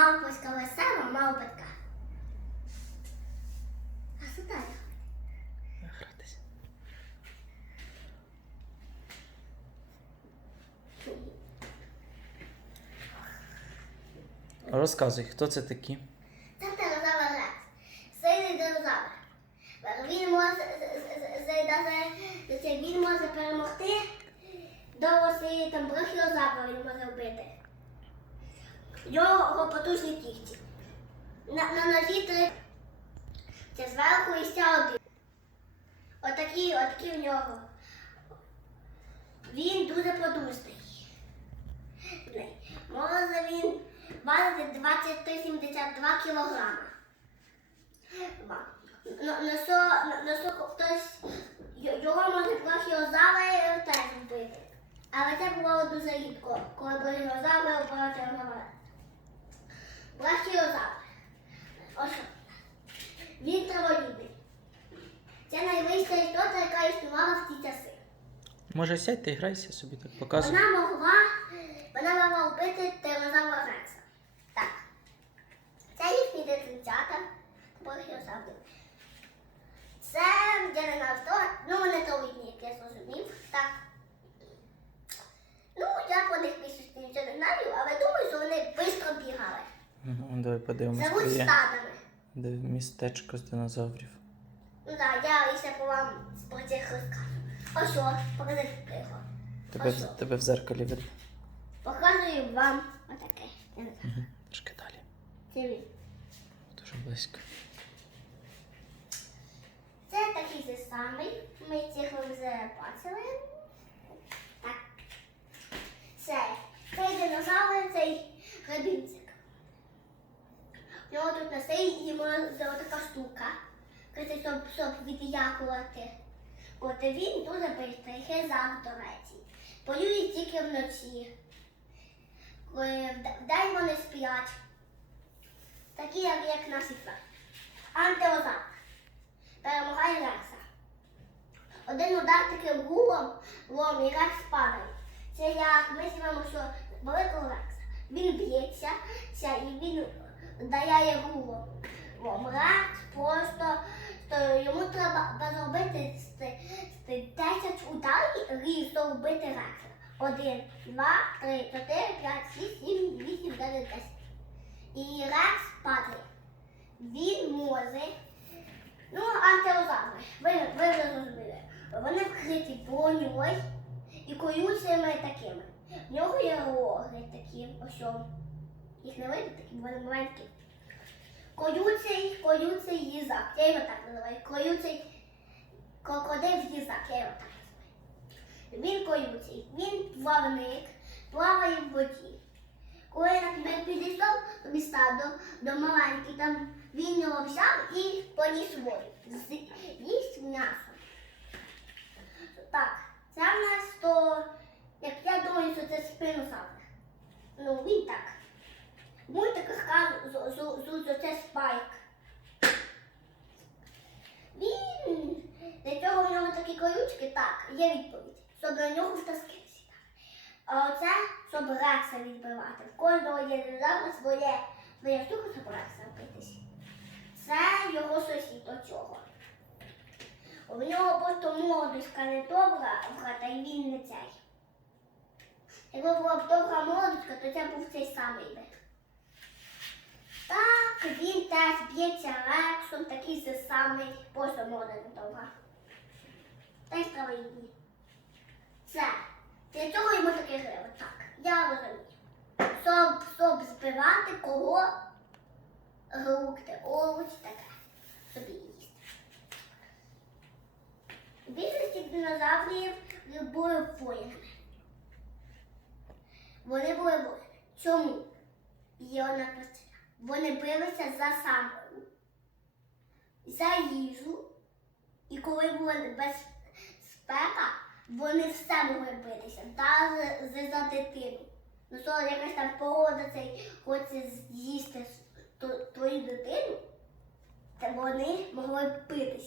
Мавпочка весела, мавпочка. А що далі? Гратися. Розказуй, хто це такі? Це динозавр Рекс. Сильний динозавр. Він може, він може перемогти довгосі там брахіозавра він може вбити. Його потужні кігті. На, на ножі три. Це зверху і ще один. Отакі, отакі в нього. Він дуже подужний. Може він важити 23-72 кілограма. Що хтось його може брахіозаври теж вбити. Але це бувало дуже рідко, коли брахіозаври обирати Брахіозавр. Ось. Він траволюбний. Це найвища істота, яка існувала в ті часи. Може сядьте і грайся собі так показуй. Вона могла, вона могла вбити тиранозавра Рекса. Так. Це їхні дитинчата, брахіозаври. Це я не знаю хто, ну вони травоїдні, як я зрозумів. Так. Ну, я по них більше нічого не знаю, але думаю, що вони швидко бігали. Мгм, Давай подивимось, Зовуть де є. стадами. Де містечко з динозаврів. Ну так, я ще по вам про цих розкажу. Ось що, показати приклад. Тебе, що? тебе в зеркалі видно. Показую вам отаке. Угу. Трошки далі. Це він. Дуже близько. Це такий же самий. Ми цих вже бачили. Так. Це. Цей динозавр, цей. У нього тут шиї йому така штука. Це щоб, щоб віддякувати. От він дуже бистрий, хизав, до речі. Полює тільки вночі. Вд- Вдень вони сплять. Такі, як, як наші флаг. Антеозавр перемагає Рекса. Один удар таким гулом лом і Рекс падає. Це як ми знімемо, що великого Рекса. Він б'ється і він дає. Лом Рекс просто то йому треба зробити 10 ударів і вбити Рекса. Один, два, три, чотири, п'ять, шість, сім, вісім, дев'ять, десять. І Рекс падає. Він може Ну, антилозаври, ви, ви вже зрозуміли. Вони вкриті броньою і колючими такими. В нього є роги такі, ось. Їх не видно, такі вони маленькі. Колючий, колючий їзак. Я його так називаю. Колючий крокодил їзак, я його так називаю. Він колючий, він плавник, плаває в воді. Коли, наприклад, підійшов до міста, до, маленький, там він його взяв і поніс воду. Їсть м'ясо. Так, це в нас то, як я думаю, що це спинозавр. Ну, він так. В мультиках кажуть, що це спайк. Він, для чого в нього такі колючки? Так, є відповідь. Щоб на нього втаски сідати. А оце, щоб рекса відбивати. В кожного є динозавра своє, своя штука, щоб рекса битись. Це його сусід оцього. У нього просто молодочка не добра, та й він не цей. Якби була б довга молодочка, то це був цей самий би. Він теж б'ється рексом, такий же самий, просто не довга. Та й справедливі. Це. Для чого йому таке гриво? Так, я розумію. Щоб, щоб збивати кого грукти, овоч, таке. Собі їсти. Більшості динозаврів були воїнами. Вони були воїнами. Чому? Є одна причина. Вони билися за самку, за їжу, і коли була безпека, вони все могли битися, та за дитину. Ну то якась там погода цей хоче з'їсти твою дитину, то вони могли битися.